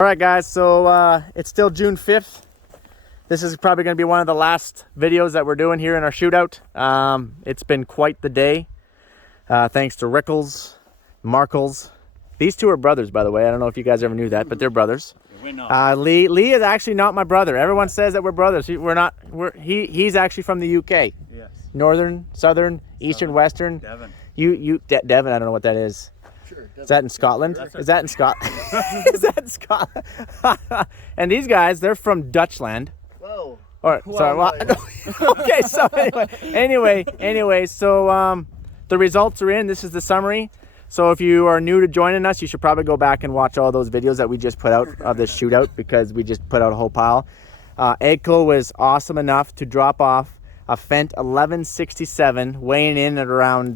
All right, guys, so it's still June 5th. This is probably going to be one of the last videos that we're doing here in our shootout. It's been quite the day, thanks to Rickles, Markles. These two are brothers, by the way. I don't know if you guys ever knew that, but they're brothers. Lee is actually not my brother. Everyone says that we're brothers. We're not. He's actually from the UK. Yes. Northern, southern, eastern, western. Devon. Devon. I don't know what that is. Sure. Is that in Scotland? Is that in Scotland? Is that in Scotland? And these guys, they're from Dutchland. Whoa. Or sorry. Well, okay. So anyway. So the results are in. This is the summary. So if you are new to joining us, you should probably go back and watch all those videos that we just put out of this shootout, because we just put out a whole pile. AGCO was awesome enough to drop off a Fendt 1167, weighing in at around,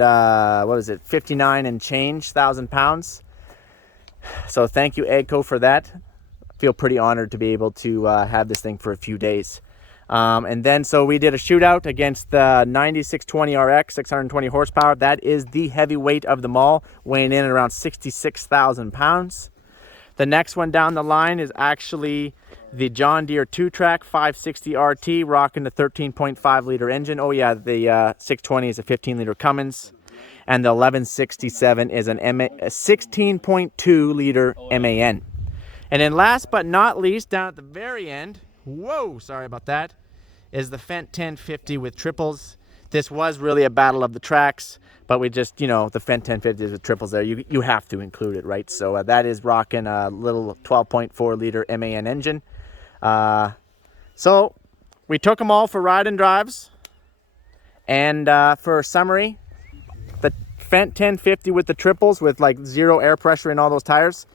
59 and change thousand pounds. So thank you, AGCO, for that. I feel pretty honored to be able to have this thing for a few days. And then so we did a shootout against the 9620 RX, 620 horsepower. That is the heavyweight of them all, weighing in at around 66,000 pounds. The next one down the line is actually the John Deere 2-track 560 RT, rocking the 13.5 liter engine. Oh yeah, the 620 is a 15 liter Cummins, and the 1167 is a 16.2 liter MAN. And then last but not least, down at the very end, whoa, sorry about that, is the Fendt 1050 with triples. This was really a battle of the tracks, but we just, the Fendt 1050 with triples there, you have to include it, right? So that is rocking a little 12.4 liter MAN engine. So we took them all for ride and drives. And for a summary, the Fendt 1050 with the triples with like zero air pressure in all those tires,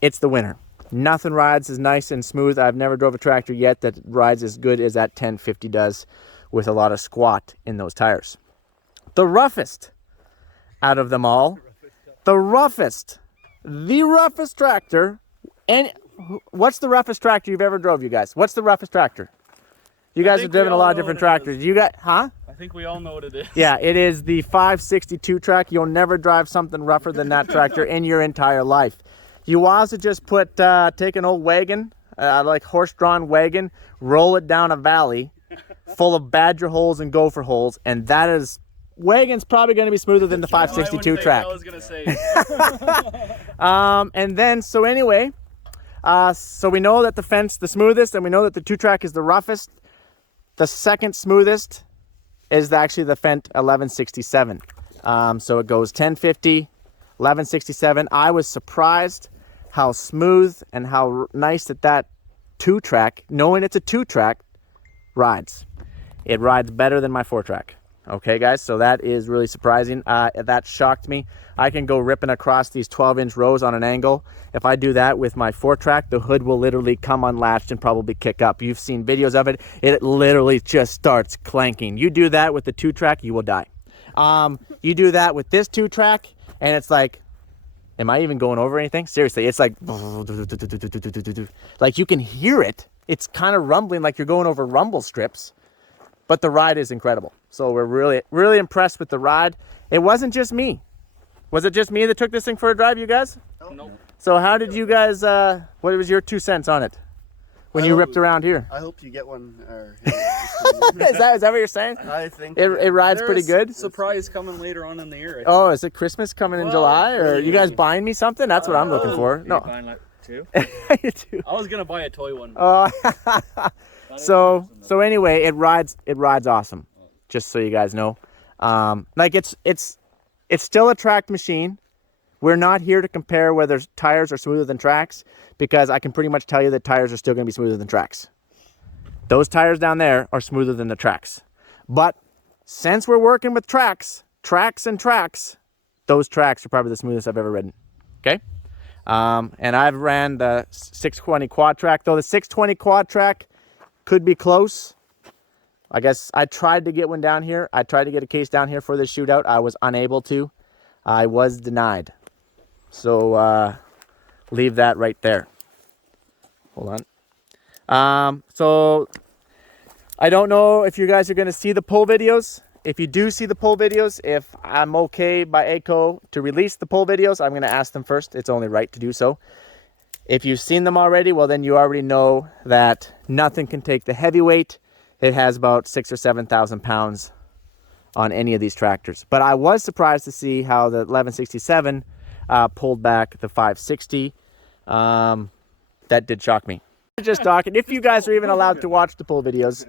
it's the winner. Nothing rides as nice and smooth. I've never drove a tractor yet that rides as good as that 1050 does, with a lot of squat in those tires. The roughest out of them all, the roughest tractor. And what's the roughest tractor you've ever drove, you guys? What's the roughest tractor? You guys have driven a lot of different tractors. You got, huh? I think we all know what it is. Yeah, it is the 562 track. You'll never drive something rougher than that tractor in your entire life. You also just take an old wagon, like horse-drawn wagon, roll it down a valley full of badger holes and gopher holes, and wagon's probably going to be smoother than the 562 track. I was going to say. And then, so anyway, so we know that the Fendt's the smoothest, and we know that the 2-track is the roughest. The second smoothest is actually the Fendt 1167. So it goes 1050, 1167. I was surprised how smooth and how nice that 2-track, knowing it's a 2-track, rides. It rides better than my 4-track. Okay, guys, so that is really surprising. That shocked me. I can go ripping across these 12-inch rows on an angle. If I do that with my 4-track, the hood will literally come unlatched and probably kick up. You've seen videos of it. It literally just starts clanking. You do that with the 2-track, you will die. You do that with this 2-track, and it's like, am I even going over anything? Seriously, it's like you can hear it. It's kind of rumbling like you're going over rumble strips, but the ride is incredible. So we're really, really impressed with the ride. It wasn't just me. Was it just me that took this thing for a drive, you guys? No. So how did you guys, what was your 2 cents on it when you ripped around here? I hope you get one. Is that what you're saying? I think it rides pretty good. Surprise coming later on in the year. Oh, is it Christmas coming in July, or are you guys buying me something? That's what I'm looking for. No. Buying like 2? You too. I was gonna buy a toy one. Oh. So anyway, it rides awesome. Just so you guys know, like it's still a tracked machine. We're not here to compare whether tires are smoother than tracks, because I can pretty much tell you that tires are still going to be smoother than tracks. Those tires down there are smoother than the tracks. But since we're working with tracks, those tracks are probably the smoothest I've ever ridden. Okay? And I've ran the 620 quad track, though the 620 quad track could be close. I guess I tried to get one down here. I tried to get a case down here for this shootout. I was unable to. I was denied. So leave that right there. Hold on. So I don't know if you guys are going to see the poll videos. If you do see the poll videos, if I'm okay by AGCO to release the poll videos, I'm going to ask them first. It's only right to do so. If you've seen them already, well, then you already know that nothing can take the heavy weight. It has about 6,000 or 7,000 pounds on any of these tractors. But I was surprised to see how the 1167 pulled back the 560. That did shock me. Just talking. If you guys are even allowed to watch the pull videos,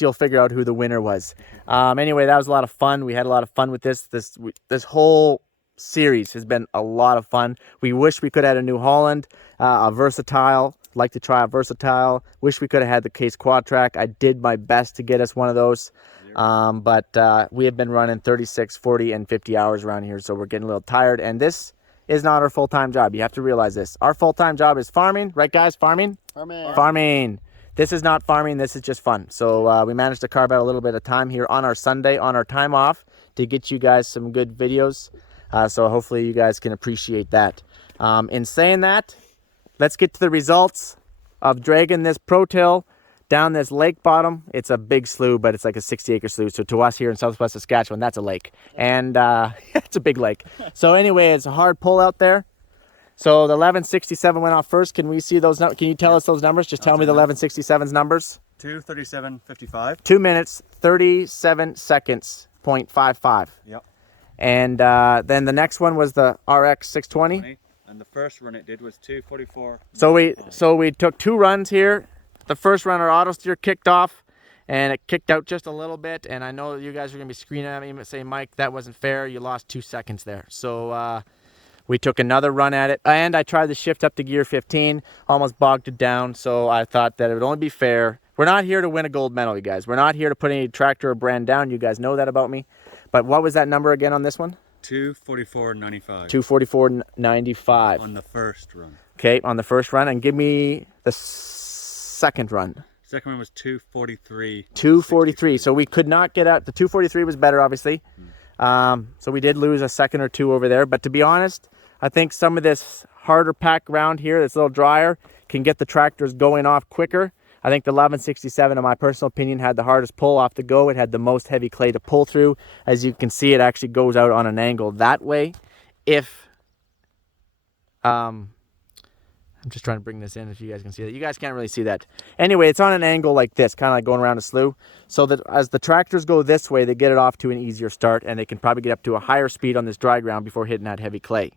you'll figure out who the winner was. Anyway, that was a lot of fun. We had a lot of fun with this. This whole series has been a lot of fun. We wish we could have had a New Holland, a Versatile. Like to try a Versatile. Wish we could have had the Case Quad Track. I did my best to get us one of those. But we have been running 36, 40, and 50 hours around here, so we're getting a little tired. And this is not our full-time job. You have to realize this. Our full-time job is farming. Right, guys? Farming? Farming. This is not farming. This is just fun. So we managed to carve out a little bit of time here on our Sunday, on our time off, to get you guys some good videos. So hopefully you guys can appreciate that. In saying that, let's get to the results of dragging this Protill down this lake bottom. It's a big slough, but it's like a 60-acre slough. So to us here in Southwest Saskatchewan, that's a lake. And it's a big lake. So anyway, it's a hard pull out there. So the 1167 went off first. Can we see those? Can you tell us those numbers? Just tell me the 1167's numbers. 2:37:55. 2 minutes, 37 seconds, 0.55. Yep. And then the next one was the RX 620. And the first run it did was 2:44. So we took 2 runs here. The first run, our auto steer kicked off, and it kicked out just a little bit. And I know you guys are gonna be screaming at me, saying, "Mike, that wasn't fair. You lost 2 seconds there." So we took another run at it, and I tried to shift up to gear 15, almost bogged it down. So I thought that it would only be fair. We're not here to win a gold medal, you guys. We're not here to put any tractor or brand down. You guys know that about me. But what was that number again on this one? 2:44:95. 2:44:95. On the first run. Okay, on the first run, and give me the second run. Second one was 2:43. 2:43. So we could not get out. The 2:43 was better, obviously. So we did lose a second or two over there. But to be honest, I think some of this harder pack ground here, that's a little drier, can get the tractors going off quicker. I think the 1167, in my personal opinion, had the hardest pull off the go. It had the most heavy clay to pull through. As you can see, it actually goes out on an angle that way. I'm just trying to bring this in if you guys can see that. You guys can't really see that. Anyway, it's on an angle like this, kind of like going around a slough. So that as the tractors go this way, they get it off to an easier start, and they can probably get up to a higher speed on this dry ground before hitting that heavy clay.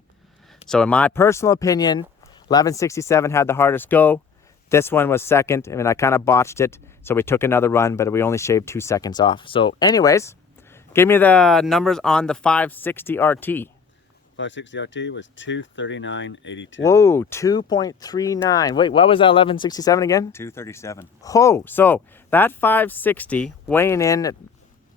So in my personal opinion, 1167 had the hardest go. This one was second. I mean, I kind of botched it. So we took another run, but we only shaved 2 seconds off. So anyways, give me the numbers on the 560 RT. 560 RT was 2:39:82. Whoa, 2.39. Wait, what was that 1167 again? 2:37. Whoa, so that 560 weighing in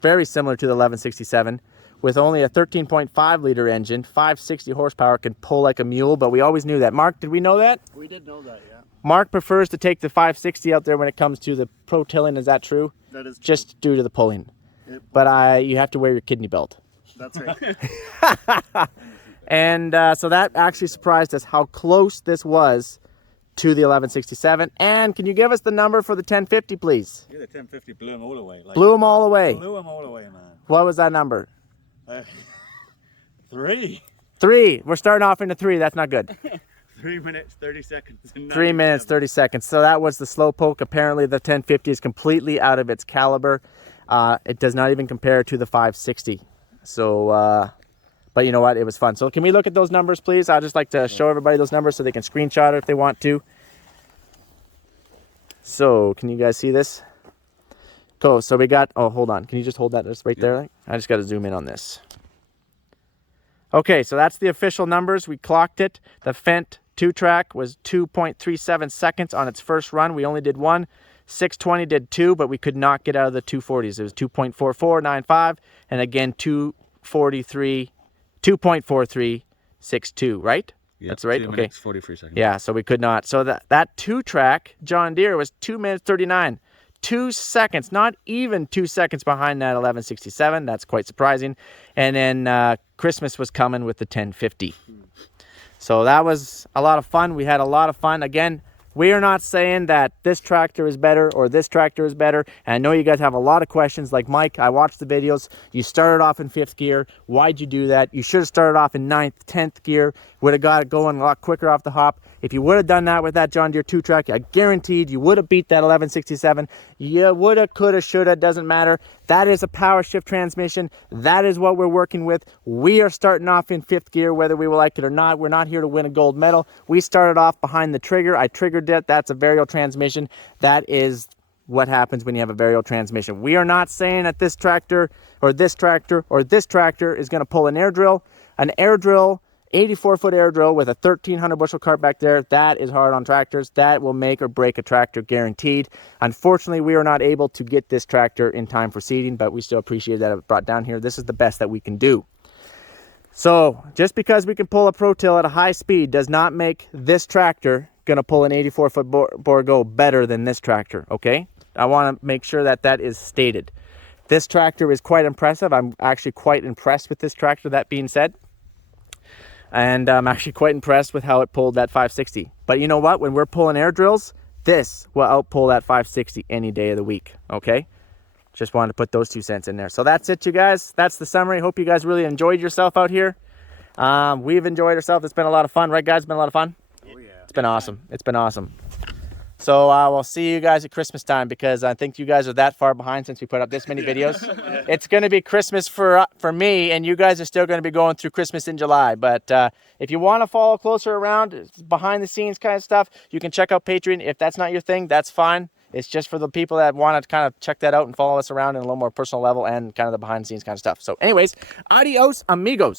very similar to the 1167 with only a 13.5 liter engine, 560 horsepower, can pull like a mule, but we always knew that. Mark, did we know that? We did know that, yeah. Mark prefers to take the 560 out there when it comes to the pro tilling. Is that true? That is true. Just due to the pulling. Yep. But you have to wear your kidney belt. That's right. And so that actually surprised us how close this was to the 1167. And can you give us the number for the 1050, please? Yeah, the 1050 blew them all away. Blew them all away. Blew them all away, man. What was that number? 3. 3. We're starting off into 3. That's not good. 3 minutes, 30 seconds. 3 minutes, 30 seconds. So that was the slow poke. Apparently the 1050 is completely out of its caliber. It does not even compare to the 560. So, but you know what? It was fun. So can we look at those numbers, please? I'd just like to show everybody those numbers so they can screenshot it if they want to. So can you guys see this? Cool. So we got, oh, hold on. Can you just hold that just right there? I just got to zoom in on this. Okay, so that's the official numbers. We clocked it. The Fendt 2-track was 2.37 seconds on its first run. We only did 1. 620 did 2, but we could not get out of the 240s. It was 2.4495, and again 2.4362, right? Yep, that's right. 2 Okay. minutes, 43 seconds. Yeah, so we could not. So that 2-track John Deere was 2 minutes 39. 2 seconds, not even 2 seconds behind that 1167. That's quite surprising. And then Christmas was coming with the 1050. So that was a lot of fun. We had a lot of fun. Again, We are not saying that this tractor is better or this tractor is better. And I know you guys have a lot of questions. Like, Mike, I watched the videos. You started off in 5th gear. Why'd you do that? You should have started off in 9th, 10th gear. Would have got it going a lot quicker off the hop. If you would have done that with that John Deere 2-track, I guaranteed you would have beat that 1167. You would have, could have, should have, doesn't matter. That is a power shift transmission. That is what we're working with. We are starting off in 5th gear, whether we like it or not. We're not here to win a gold medal. We started off behind the trigger. I triggered it. That's a variable transmission. That is what happens when you have a variable transmission. We are not saying that this tractor or this tractor or this tractor is going to pull an air drill. An air drill, 84-foot air drill with a 1,300 bushel cart back there, that is hard on tractors. That will make or break a tractor, guaranteed. Unfortunately, we are not able to get this tractor in time for seeding, but we still appreciate that it was brought down here. This is the best that we can do. So just because we can pull a Protill at a high speed does not make this tractor going to pull an 84-foot Borgo better than this tractor, okay? I want to make sure that that is stated. This tractor is quite impressive. I'm actually quite impressed with this tractor, that being said. And I'm actually quite impressed with how it pulled that 560. But you know what? When we're pulling air drills, this will outpull that 560 any day of the week, okay? Just wanted to put those 2 cents in there. So that's it, you guys. That's the summary. Hope you guys really enjoyed yourself out here. We've enjoyed ourselves. It's been a lot of fun. Right, guys? It's been a lot of fun? Oh, yeah. It's been awesome. It's been awesome. So we'll see you guys at Christmas time, because I think you guys are that far behind since we put up this many videos. It's going to be Christmas for me, and you guys are still going to be going through Christmas in July. But if you want to follow closer around, behind the scenes kind of stuff, you can check out Patreon. If that's not your thing, that's fine. It's just for the people that want to kind of check that out and follow us around in a little more personal level and kind of the behind the scenes kind of stuff. So anyways, adios, amigos.